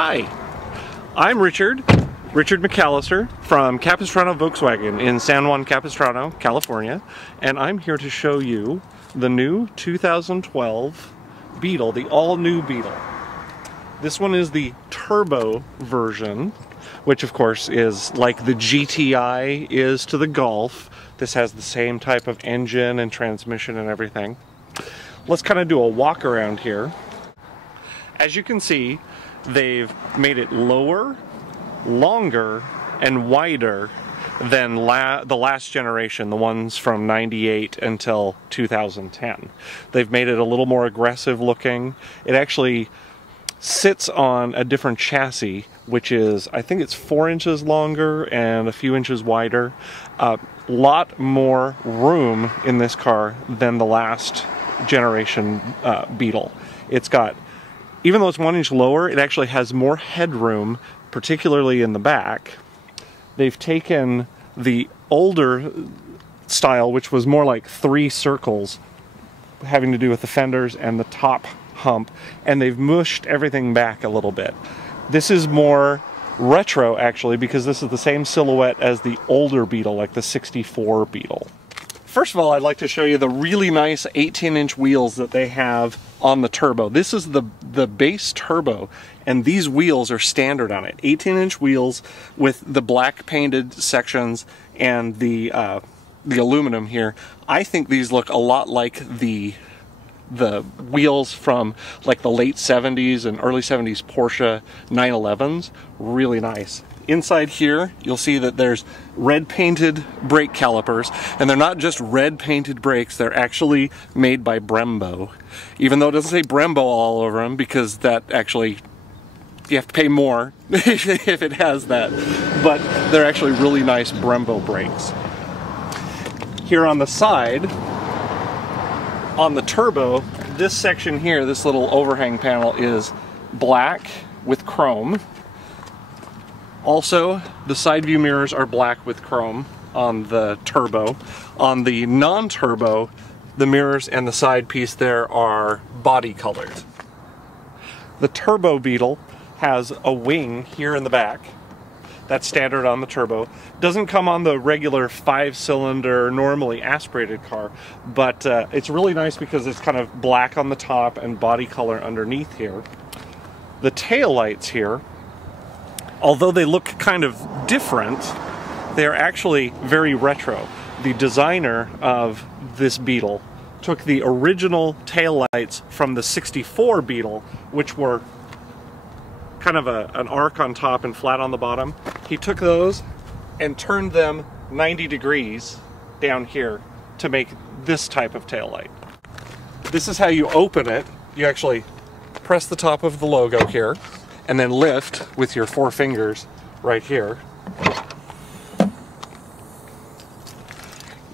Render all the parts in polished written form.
Hi, I'm Richard McAllister from Capistrano Volkswagen in San Juan Capistrano, California, and I'm here to show you the new 2012 Beetle, the all-new Beetle. This one is the turbo version, which of course is like the GTI is to the Golf. This has the same type of engine and transmission and everything. Let's kind of do a walk around here. As you can see, they've made it lower, longer, and wider than the last generation, the ones from '98 until 2010. They've made it a little more aggressive looking. It actually sits on a different chassis, which is, I think it's 4 inches longer and a few inches wider. A lot more room in this car than the last generation Beetle. It's got, even though it's 1 inch lower, it actually has more headroom, particularly in the back. They've taken the older style, which was more like 3 circles, having to do with the fenders and the top hump, and they've mushed everything back a little bit. This is more retro, actually, because this is the same silhouette as the older Beetle, like the '64 Beetle. First of all, I'd like to show you the really nice 18-inch wheels that they have on the turbo. This is the base turbo, and these wheels are standard on it. 18-inch wheels with the black painted sections and the aluminum here. I think these look a lot like the wheels from like the late 70s and early 70s Porsche 911s. Really nice. Inside here, you'll see that there's red painted brake calipers, and they're not just red painted brakes, they're actually made by Brembo. Even though it doesn't say Brembo all over them, because that actually, you have to pay more if it has that. But they're actually really nice Brembo brakes. Here on the side, on the turbo, this section here, this little overhang panel, is black with chrome. Also, the side view mirrors are black with chrome on the turbo. On the non-turbo, the mirrors and the side piece there are body colored. The turbo Beetle has a wing here in the back. That's standard on the turbo. Doesn't come on the regular 5-cylinder, normally aspirated car, but it's really nice because it's kind of black on the top and body color underneath here. The tail lights here, although they look kind of different, they are actually very retro. The designer of this Beetle took the original taillights from the '64 Beetle, which were kind of an arc on top and flat on the bottom. He took those and turned them 90 degrees down here to make this type of taillight. This is how you open it. You actually press the top of the logo here and then lift with your 4 fingers right here.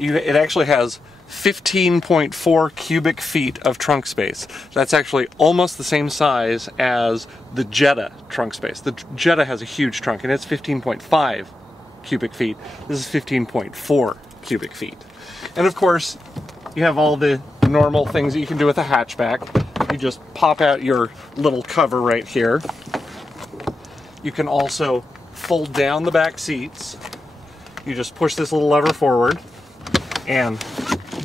It actually has 15.4 cubic feet of trunk space. That's actually almost the same size as the Jetta trunk space. The Jetta has a huge trunk and it's 15.5 cubic feet. This is 15.4 cubic feet. And of course, you have all the normal things that you can do with a hatchback. You just pop out your little cover right here. You can also fold down the back seats. You just push this little lever forward and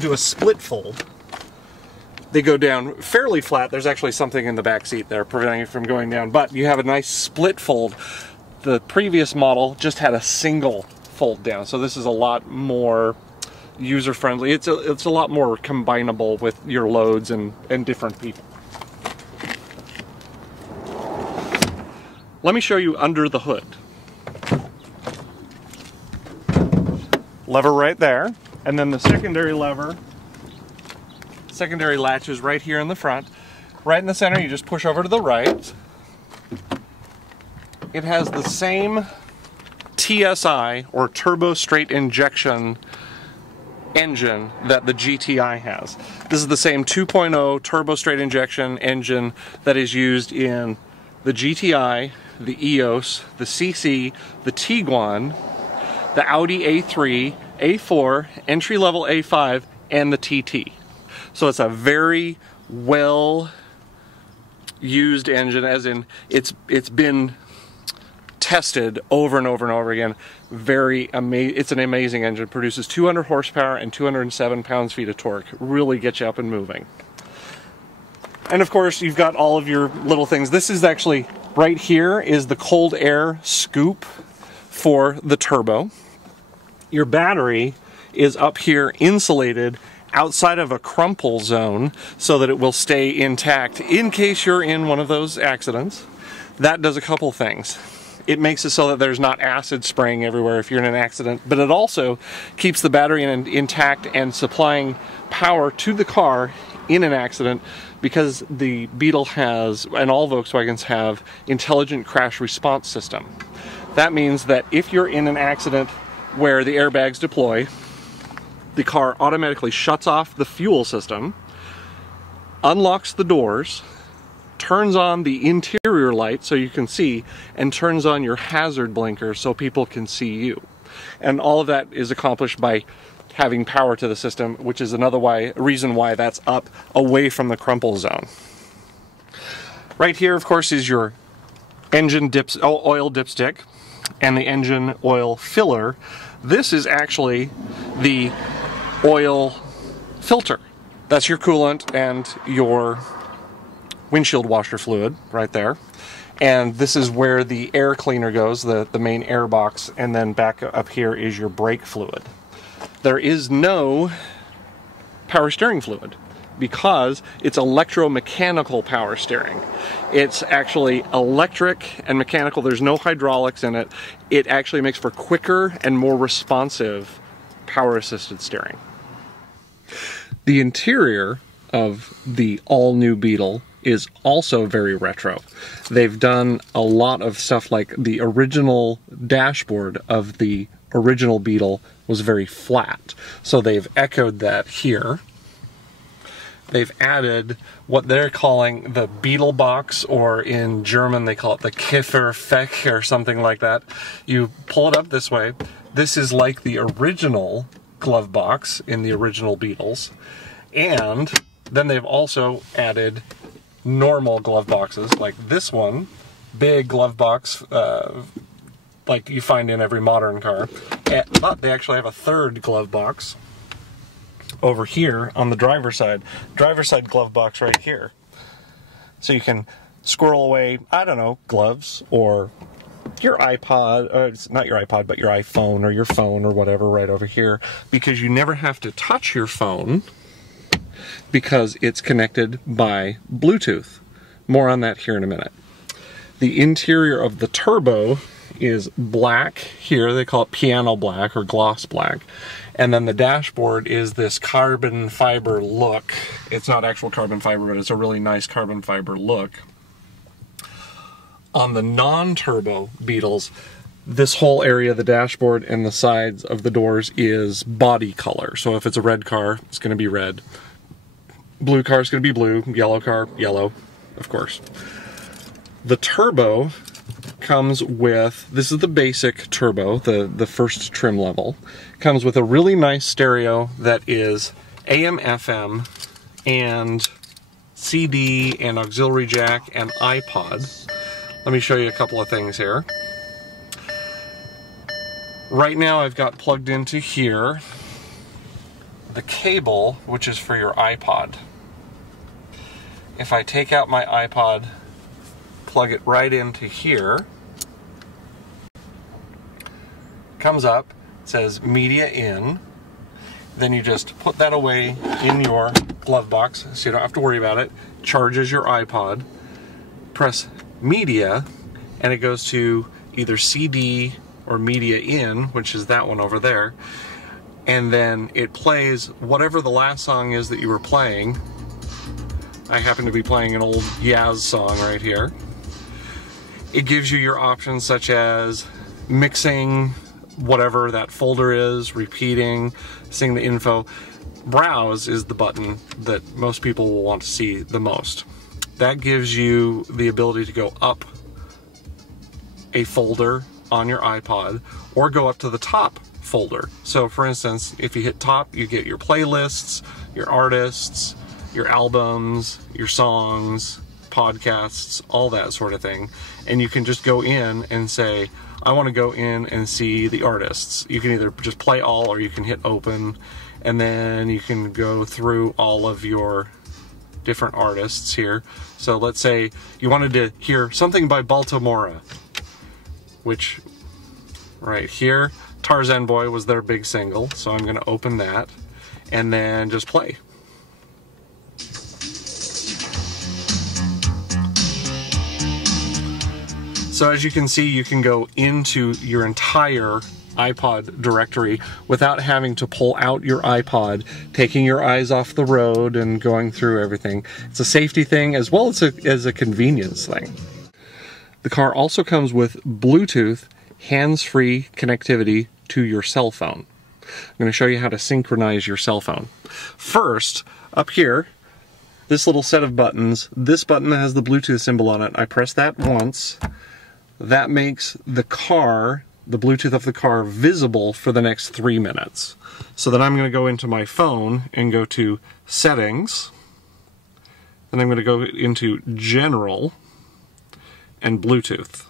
do a split fold. They go down fairly flat. There's actually something in the back seat there preventing it from going down, but you have a nice split fold. The previous model just had a single fold down, so this is a lot more user-friendly. It's a lot more combinable with your loads and different people. Let me show you under the hood. Lever right there, and then the secondary lever, secondary latch is right here in the front. Right in the center, you just push over to the right. It has the same TSI, or turbo straight injection, engine that the GTI has. This is the same 2.0 turbo straight injection engine that is used in the GTI, the EOS, the CC, the Tiguan, the Audi A3, A4, entry-level A5, and the TT. So it's a very well used engine, as in it's been tested over and over and over again. It's an amazing engine. Produces 200 horsepower and 207 pounds-feet of torque. Really gets you up and moving. And of course, you've got all of your little things. This is actually, right here is the cold air scoop for the turbo. Your battery is up here insulated outside of a crumple zone so that it will stay intact in case you're in one of those accidents. That does a couple things. It makes it so that there's not acid spraying everywhere if you're in an accident, but it also keeps the battery intact and supplying power to the car in an accident, because the Beetle has, and all Volkswagens have, intelligent crash response system. That means that if you're in an accident where the airbags deploy, the car automatically shuts off the fuel system, unlocks the doors, turns on the interior light so you can see, and turns on your hazard blinker so people can see you. And all of that is accomplished by having power to the system, which is another reason why that's up away from the crumple zone. Right here, of course, is your engine oil dipstick and the engine oil filler. This is actually the oil filter. That's your coolant and your windshield washer fluid right there. And this is where the air cleaner goes, the main air box, and then back up here is your brake fluid. There is no power steering fluid because it's electromechanical power steering. It's actually electric and mechanical. There's no hydraulics in it. It actually makes for quicker and more responsive power-assisted steering. The interior of the all-new Beetle is also very retro. They've done a lot of stuff, like the original dashboard of the original Beetle was very flat. So they've echoed that here. They've added what they're calling the Beetle box, or in German they call it the Kifferfeck or something like that. You pull it up this way. This is like the original glove box in the original Beetles. And then they've also added normal glove boxes, like this one, big glove box, like you find in every modern car. But they actually have a third glove box over here on the driver's side. Driver's side glove box right here. So you can squirrel away, I don't know, gloves or your iPod, or it's not your iPod, but your iPhone or your phone or whatever right over here, because you never have to touch your phone because it's connected by Bluetooth. More on that here in a minute. The interior of the turbo is black here. They call it piano black or gloss black. And then the dashboard is this carbon fiber look. It's not actual carbon fiber, but it's a really nice carbon fiber look. On the non-turbo Beetles, this whole area of the dashboard and the sides of the doors is body color. So if it's a red car, it's going to be red. Blue car is going to be blue. Yellow car, yellow, of course. The turbo comes with, this is the basic turbo, the first trim level. Comes with a really nice stereo that is AM, FM, and CD, and auxiliary jack, and iPod. Let me show you a couple of things here. Right now I've got plugged into here the cable, which is for your iPod. If I take out my iPod, plug it right into here, comes up, says media in, then you just put that away in your glove box so you don't have to worry about it. Charges your iPod, press media, and it goes to either CD or media in, which is that one over there, and then it plays whatever the last song is that you were playing. I happen to be playing an old Yaz song right here. It gives you your options such as mixing whatever that folder is, repeating, seeing the info. Browse is the button that most people will want to see the most. That gives you the ability to go up a folder on your iPod or go up to the top folder. So for instance, if you hit top, you get your playlists, your artists, your albums, your songs, podcasts, all that sort of thing. And you can just go in and say, I want to go in and see the artists. You can either just play all, or you can hit open, and then you can go through all of your different artists here. So let's say you wanted to hear something by Baltimora, which right here, Tarzan Boy was their big single. So I'm going to open that and then just play. So as you can see, you can go into your entire iPod directory without having to pull out your iPod, taking your eyes off the road and going through everything. It's a safety thing as well as a convenience thing. The car also comes with Bluetooth hands-free connectivity to your cell phone. I'm going to show you how to synchronize your cell phone. First, up here, this little set of buttons, this button that has the Bluetooth symbol on it, I press that once. That makes the car, the Bluetooth of the car, visible for the next 3 minutes. So then I'm going to go into my phone and go to Settings. Then I'm going to go into General and Bluetooth.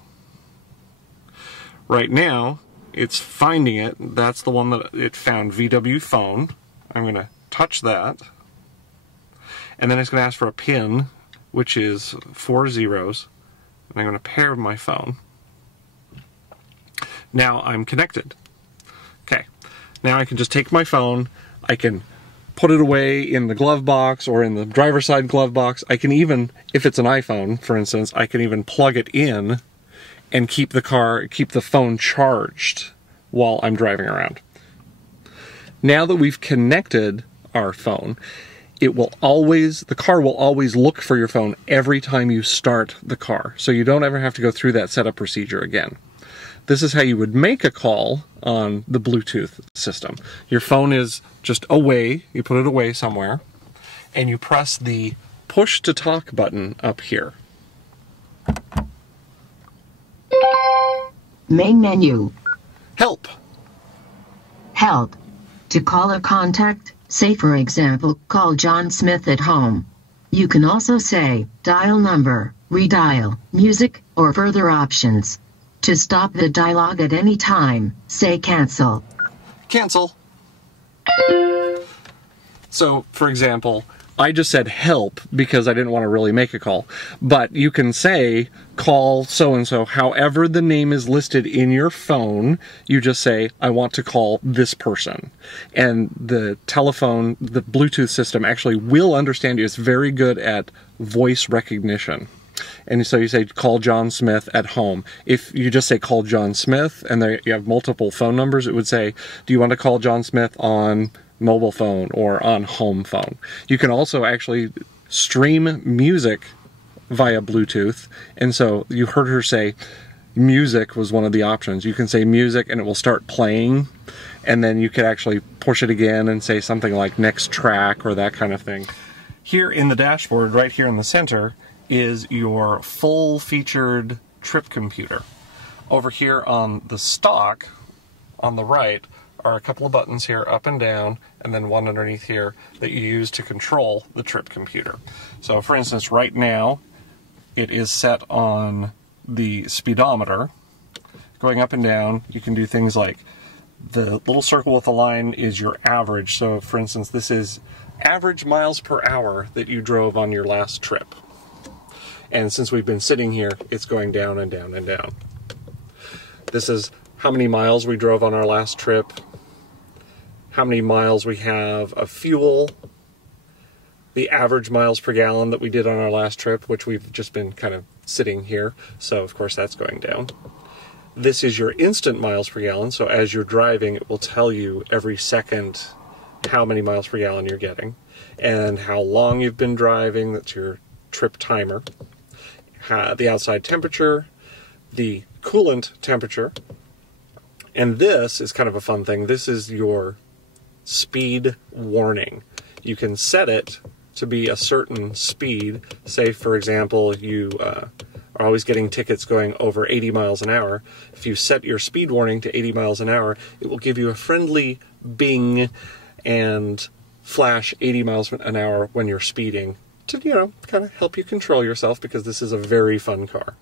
Right now, it's finding it. That's the one that it found, VW Phone. I'm going to touch that. And then it's going to ask for a PIN, which is 4 zeros. And I'm going to pair my phone. Now I'm connected. Okay, now I can just take my phone, I can put it away in the glove box or in the driver's side glove box. I can even, if it's an iPhone, for instance, I can even plug it in and keep the phone charged while I'm driving around. Now that we've connected our phone, the car will always look for your phone every time you start the car. So you don't ever have to go through that setup procedure again. This is how you would make a call on the Bluetooth system. Your phone is just away, you put it away somewhere, and you press the push to talk button up here. Main menu. Help. Help. To call a contact, say for example, call John Smith at home. You can also say, dial number, redial, music, or further options. To stop the dialogue at any time, say cancel. Cancel. So, for example, I just said help because I didn't want to really make a call. But you can say, call so-and-so. However the name is listed in your phone, you just say, I want to call this person. And the telephone, the Bluetooth system actually will understand you. It's very good at voice recognition. And so you say, call John Smith at home. If you just say, call John Smith, and you have multiple phone numbers, it would say, do you want to call John Smith on mobile phone or on home phone? You can also actually stream music via Bluetooth. And so you heard her say, music was one of the options. You can say music and it will start playing. And then you could actually push it again and say something like next track or that kind of thing. Here in the dashboard, right here in the center, is your full-featured trip computer. Over here on the stock, on the right, are a couple of buttons here, up and down, and then one underneath here that you use to control the trip computer. So for instance, right now, it is set on the speedometer. Going up and down, you can do things like the little circle with the line is your average. So for instance, this is average miles per hour that you drove on your last trip. And since we've been sitting here, it's going down and down and down. This is how many miles we drove on our last trip, how many miles we have of fuel, the average miles per gallon that we did on our last trip, which we've just been kind of sitting here, so of course that's going down. This is your instant miles per gallon, so as you're driving, it will tell you every second how many miles per gallon you're getting, and how long you've been driving. That's your trip timer. The outside temperature, the coolant temperature, and this is kind of a fun thing. This is your speed warning. You can set it to be a certain speed. Say, for example, you are always getting tickets going over 80 miles an hour. If you set your speed warning to 80 miles an hour, it will give you a friendly bing and flash 80 miles an hour when you're speeding to, you know, kind of help you control yourself, because this is a very fun car.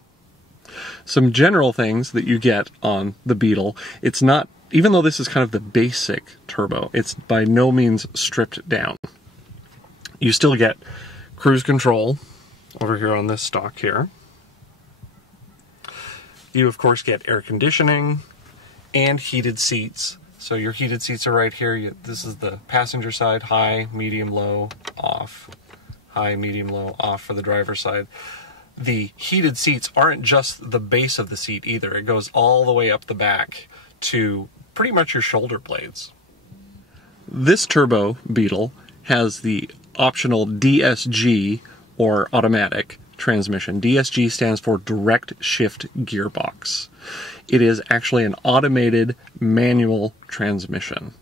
Some general things that you get on the Beetle. It's not, even though this is kind of the basic turbo, it's by no means stripped down. You still get cruise control over here on this stalk here. You of course get air conditioning and heated seats. So your heated seats are right here. This is the passenger side, high, medium, low, off. High, medium, low, off for the driver's side. The heated seats aren't just the base of the seat either. It goes all the way up the back to pretty much your shoulder blades. This turbo Beetle has the optional DSG, or automatic, transmission. DSG stands for direct shift gearbox. It is actually an automated manual transmission.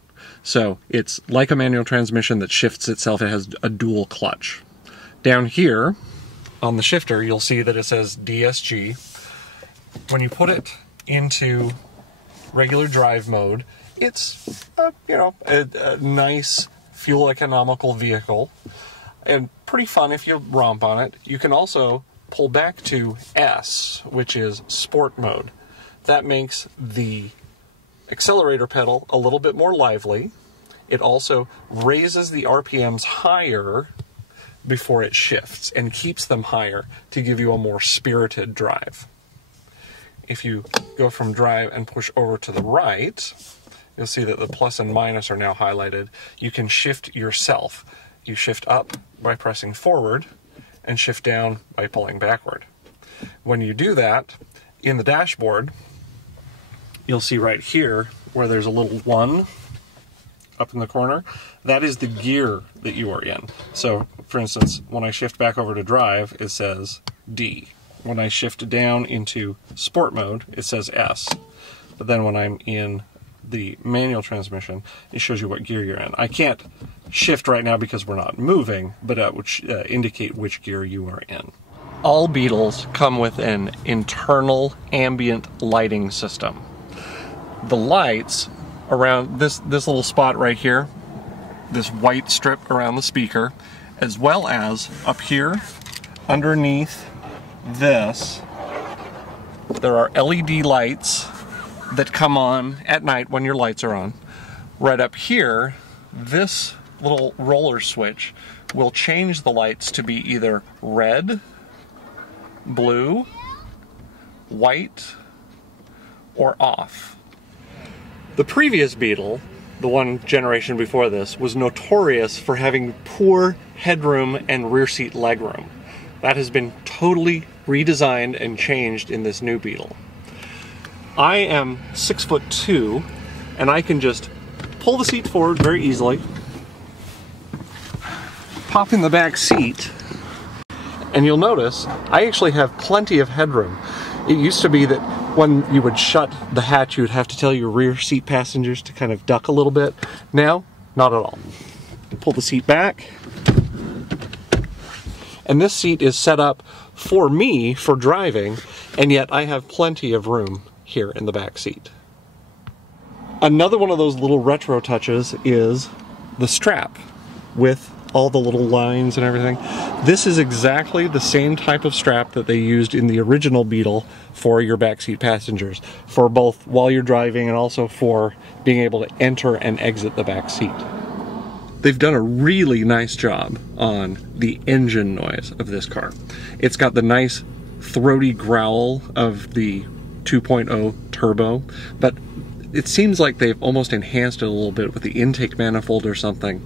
So it's like a manual transmission that shifts itself. It has a dual clutch. Down here on the shifter, you'll see that it says DSG. When you put it into regular drive mode, it's a nice fuel economical vehicle and pretty fun if you romp on it. You can also pull back to S, which is sport mode. That makes the accelerator pedal a little bit more lively. It also raises the RPMs higher before it shifts and keeps them higher to give you a more spirited drive. If you go from drive and push over to the right, you'll see that the plus and minus are now highlighted. You can shift yourself. You shift up by pressing forward and shift down by pulling backward. When you do that, in the dashboard, you'll see right here where there's a little 1 up in the corner. That is the gear that you are in. So, for instance, when I shift back over to drive, it says D. When I shift down into sport mode, it says S. But then when I'm in the manual transmission, it shows you what gear you're in. I can't shift right now because we're not moving, but it would indicate which gear you are in. All Beetles come with an internal ambient lighting system. The lights around this little spot right here, this white strip around the speaker, as well as up here underneath this, there are LED lights that come on at night when your lights are on. Right up here, this little roller switch will change the lights to be either red, blue, white, or off. The previous Beetle, the one generation before this, was notorious for having poor headroom and rear seat legroom. That has been totally redesigned and changed in this new Beetle. I am 6'2", and I can just pull the seat forward very easily, pop in the back seat, and you'll notice I actually have plenty of headroom. It used to be that when you would shut the hatch, you would have to tell your rear seat passengers to kind of duck a little bit. Now, not at all. Pull the seat back, and this seat is set up for me for driving, and yet I have plenty of room here in the back seat. Another one of those little retro touches is the strap with all the little lines and everything. This is exactly the same type of strap that they used in the original Beetle for your backseat passengers, for both while you're driving and also for being able to enter and exit the back seat. They've done a really nice job on the engine noise of this car. It's got the nice throaty growl of the 2.0 turbo, but it seems like they've almost enhanced it a little bit with the intake manifold or something.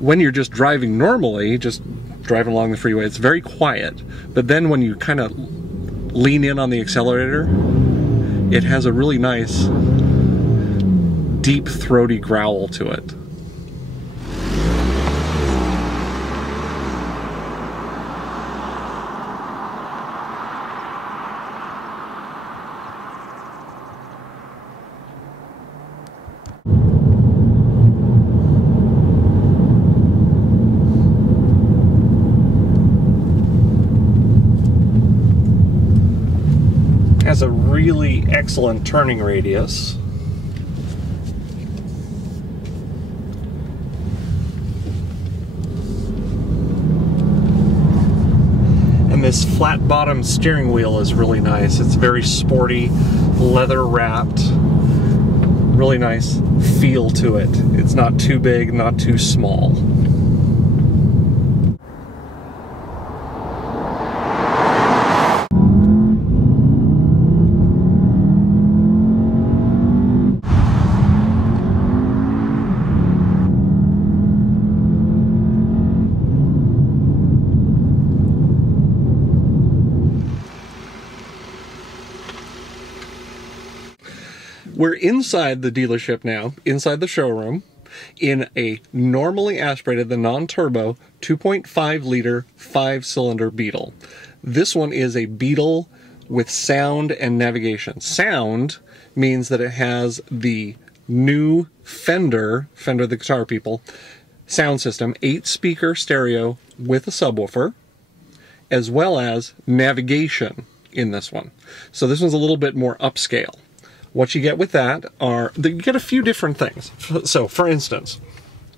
When you're just driving normally, just driving along the freeway, it's very quiet. But then when you kind of lean in on the accelerator, it has a really nice, deep, throaty growl to it. Has a really excellent turning radius. And this flat bottom steering wheel is really nice. It's very sporty, leather wrapped, really nice feel to it. It's not too big, not too small. We're inside the dealership now, inside the showroom, in a normally aspirated, the non-turbo, 2.5 liter, 5-cylinder Beetle. This one is a Beetle with sound and navigation. Sound means that it has the new Fender the guitar people, sound system, 8-speaker stereo with a subwoofer, as well as navigation in this one. So this one's a little bit more upscale. What you get with that are, you get a few different things. So, for instance,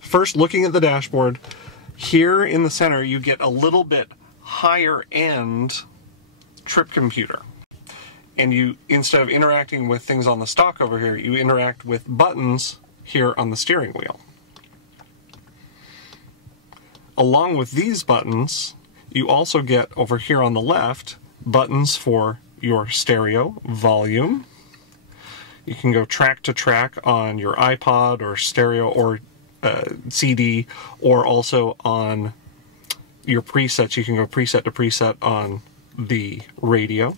first looking at the dashboard, here in the center you get a little bit higher end trip computer. And you, instead of interacting with things on the stock over here, you interact with buttons here on the steering wheel. Along with these buttons, you also get over here on the left buttons for your stereo, volume. You can go track to track on your iPod or stereo or CD, or also on your presets. You can go preset to preset on the radio.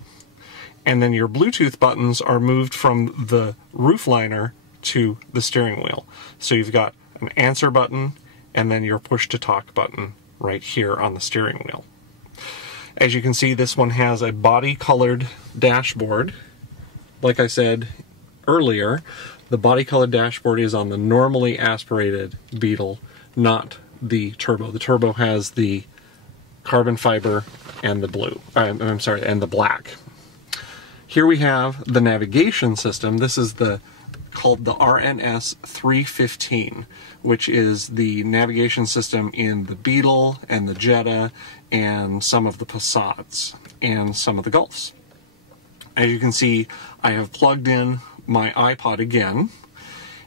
And then your Bluetooth buttons are moved from the roof liner to the steering wheel. So you've got an answer button and then your push to talk button right here on the steering wheel. As you can see, this one has a body colored dashboard. Like I said earlier, the body colored dashboard is on the normally aspirated Beetle, not the turbo. The turbo has the carbon fiber and the blue. I'm sorry, and the black. Here we have the navigation system. This is called the RNS 315, which is the navigation system in the Beetle and the Jetta and some of the Passats and some of the Golfs. As you can see, I have plugged in my iPod again,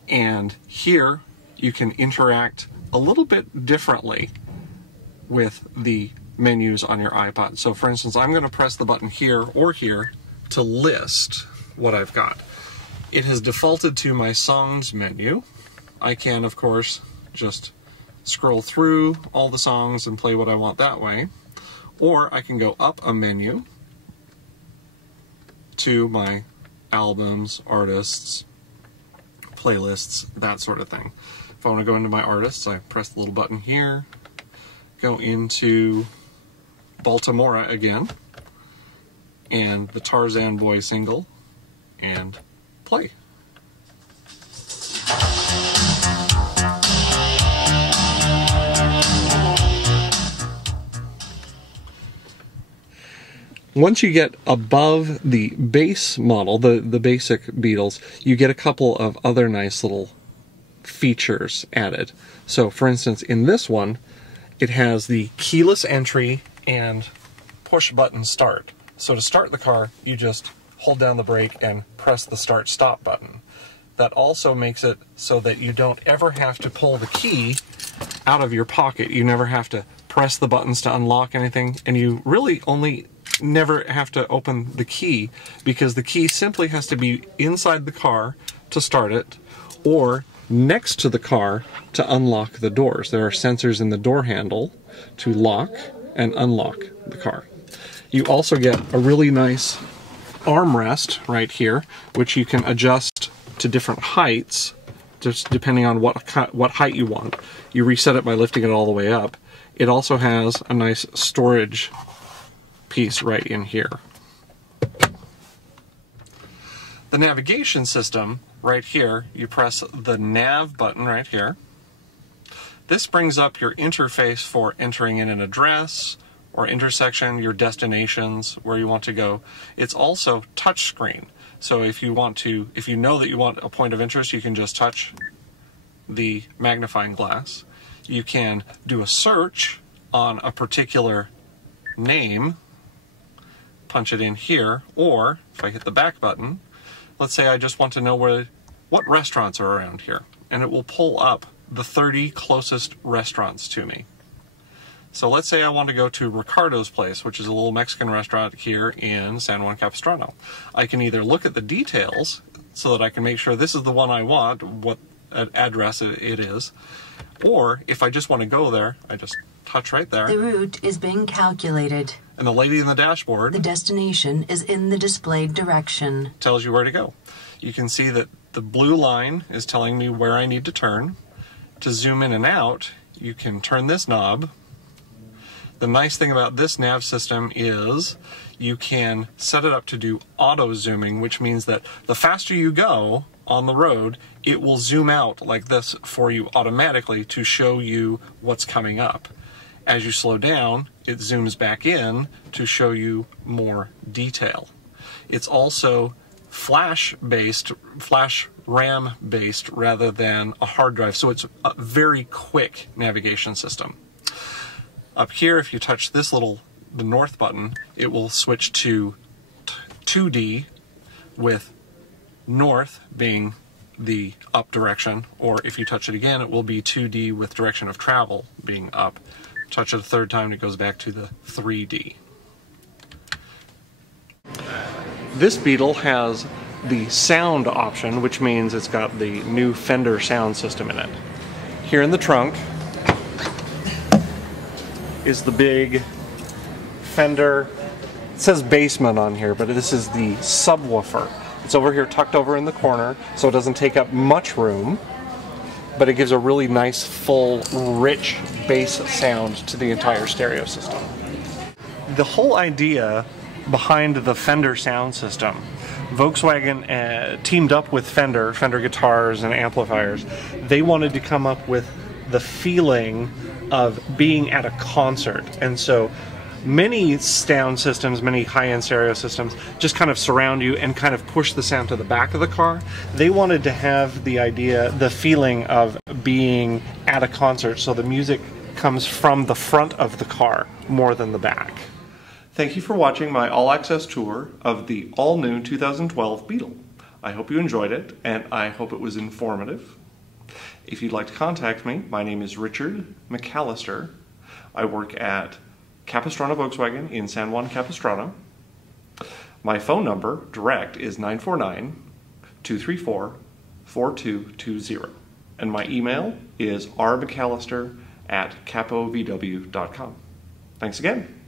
and here you can interact a little bit differently with the menus on your iPod. So for instance, I'm going to press the button here or here to list what I've got. It has defaulted to my songs menu. I can, of course, just scroll through all the songs and play what I want that way, or I can go up a menu to my albums, artists, playlists, that sort of thing. If I want to go into my artists, I press the little button here, go into Baltimora again, and the Tarzan Boy single, and play. Once you get above the base model, the basic Beetles, you get a couple of other nice little features added. So for instance, in this one, it has the keyless entry and push button start. So to start the car, you just hold down the brake and press the start stop button. That also makes it so that you don't ever have to pull the key out of your pocket. You never have to press the buttons to unlock anything, and you really only never have to open the key, because the key simply has to be inside the car to start it, or next to the car to unlock the doors. There are sensors in the door handle to lock and unlock the car. You also get a really nice armrest right here, which you can adjust to different heights, just depending on what height you want. You reset it by lifting it all the way up. It also has a nice storage piece right in here. The navigation system right here, you press the nav button right here. This brings up your interface for entering in an address or intersection, your destinations, where you want to go. It's also touchscreen. So if you know that you want a point of interest, you can just touch the magnifying glass. You can do a search on a particular name punch it in here, or if I hit the back button, let's say I just want to know what restaurants are around here, and it will pull up the 30 closest restaurants to me. So let's say I want to go to Ricardo's Place, which is a little Mexican restaurant here in San Juan Capistrano. I can either look at the details so that I can make sure this is the one I want, what address it is, or if I just want to go there, I just touch right there. The route is being calculated. And the lady in the dashboard, The destination is in the displayed direction. tells you where to go. You can see that the blue line is telling me where I need to turn. To zoom in and out, you can turn this knob. The nice thing about this nav system is you can set it up to do auto zooming, which means that the faster you go on the road, it will zoom out like this for you automatically to show you what's coming up. As you slow down, it zooms back in to show you more detail. It's also flash RAM based rather than a hard drive, so it's a very quick navigation system. Up here, if you touch this the north button, it will switch to 2D, with north being the up direction, or if you touch it again, it will be 2D with direction of travel being up. Touch it a third time, it goes back to the 3D. This Beetle has the sound option, which means it's got the new Fender sound system in it. Here in the trunk is the big Fender, it says Bassman on here, but this is the subwoofer. It's over here tucked over in the corner, so it doesn't take up much room, but it gives a really nice, full, rich bass sound to the entire stereo system. The whole idea behind the Fender sound system, Volkswagen teamed up with Fender guitars and amplifiers. They wanted to come up with the feeling of being at a concert, and so many sound systems, many high-end stereo systems just kind of surround you and kind of push the sound to the back of the car. They wanted to have the feeling of being at a concert, so the music comes from the front of the car more than the back. Thank you for watching my all-access tour of the all-new 2012 Beetle. I hope you enjoyed it, and I hope it was informative. If you'd like to contact me, my name is Richard McAllister. I work at Capistrano Volkswagen in San Juan Capistrano. My phone number, direct, is 949-234-4220. And my email is rmcallister@capovw.com. Thanks again.